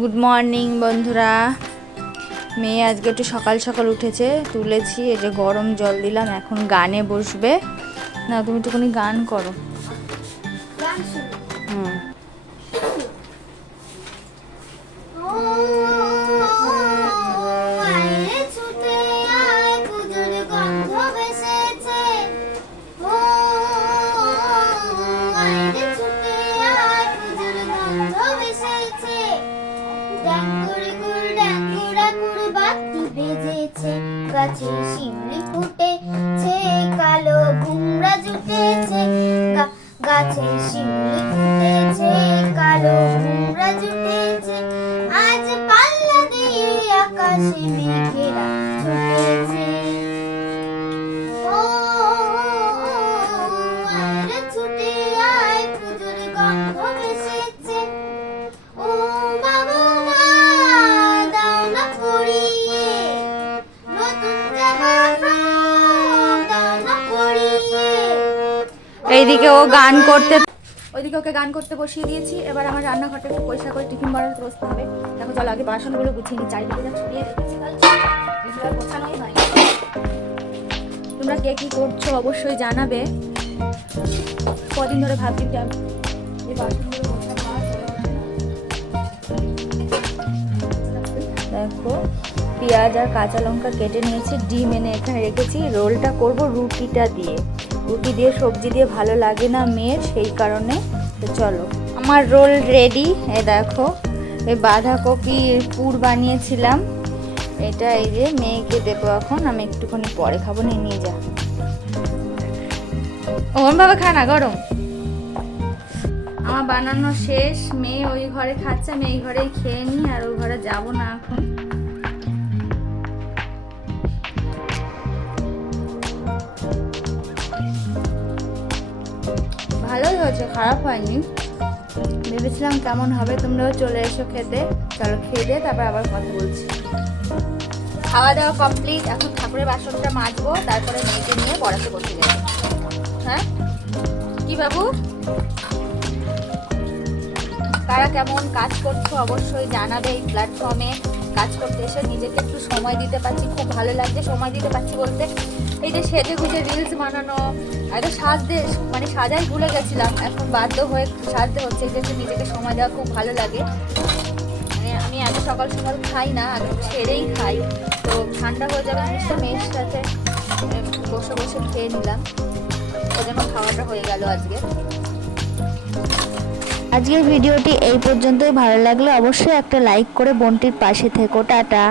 Good morning বন্ধুরা। মেয়ে আজকে একটু সকাল সকাল উঠেছে তুলেছি এই যে গরম জল দিলাম এখন গানে বসবে। না তুমি একটুখানি গান করো। হুম। গাছে শিউলি ফুটেছে, কালো ঘুমরা জুটেছে। গাছে শিউলি ফুটেছে, কালো ঘুমরা জুটেছে। আজ পাল্লা দিয়ে আকাশে মেঘেরা ছুটেছে। এইদিকে ও গান করতে ওইদিকে ওকে গান করতে বসিয়ে দিয়েছি। এবার আমার রান্নাঘরটা একটু পয়সা করে টিফিন বানাতে বসতে হবে। দেখো, চলো আগে বাসনগুলো গুছিয়ে নিই, চারিদিকে যা ছড়িয়ে রেখেছি। তোমরা কে কি করছ অবশ্যই জানাবে। কদিন ধরে ভাবছি যে বাসনগুলো। দেখো, পেঁয়াজ আর কাঁচা লঙ্কা কেটে নিয়েছি, ডিম এনে এখানে রেখেছি। রোলটা করব রুটিটা দিয়ে। রুটি দিয়ে, সবজি দিয়ে ভালো লাগে না মেয়ের, সেই কারণে। তো চলো, আমার রোল রেডি। এ দেখো, এই বাঁধাকপি পুর বানিয়েছিলাম। এটা এই যে মেয়েকে দেবো এখন, আমি একটুখানি পরে খাব, নিয়ে নিয়ে যা। ওরমভাবে খা না, গরম। আমার বানানো শেষ, মেয়ে ওই ঘরে খাচ্ছে, আমি এই ঘরেই খেয়ে নিই, আর ওই ঘরে যাব না এখন। ভালোই হয়েছে, খারাপ হয়নি। ভেবেছিলাম কেমন হবে, তোমরাও চলে এসো খেতে। চলো খেয়ে দিয়ে তারপর আবার কথা বলছি। খাওয়া দাওয়া কমপ্লিট এখন ঠাকুরের বাসনটা মাজবো, তারপরে মেয়েকে নিয়ে পড়াতে বসে যাব হ্যাঁ? কি বাবু? তারা কেমন কাজ করছ অবশ্যই জানাবে এই প্ল্যাটফর্মে কাজ করতে এসে নিজেকে একটু সময় দিতে পারছি, খুব ভালো লাগছে সময় দিতে পারছি বলতে। এই যে সেজে গুজে রিলস বানানো, আগে সাজতে মানে সাজাই ভুলে গেছিলাম, এখন বাধ্য হয়ে সাজতে হচ্ছে যে নিজেকে সময় দেওয়া খুব ভালো লাগে। মানে আমি এত সকাল সকাল খাই না, আগে ছেড়েই খাই। তো ঠান্ডা হয়ে যাবে জিনিসটা মেয়ের সাথে বসে বসে খেয়ে নিলাম। ওই জন্য খাওয়াটা হয়ে গেল আজকে। আজকের ভিডিওটি এই পর্যন্তই। ভালো লাগলে অবশ্যই একটা লাইক করে বোনটির পাশে থেকো। টাটা।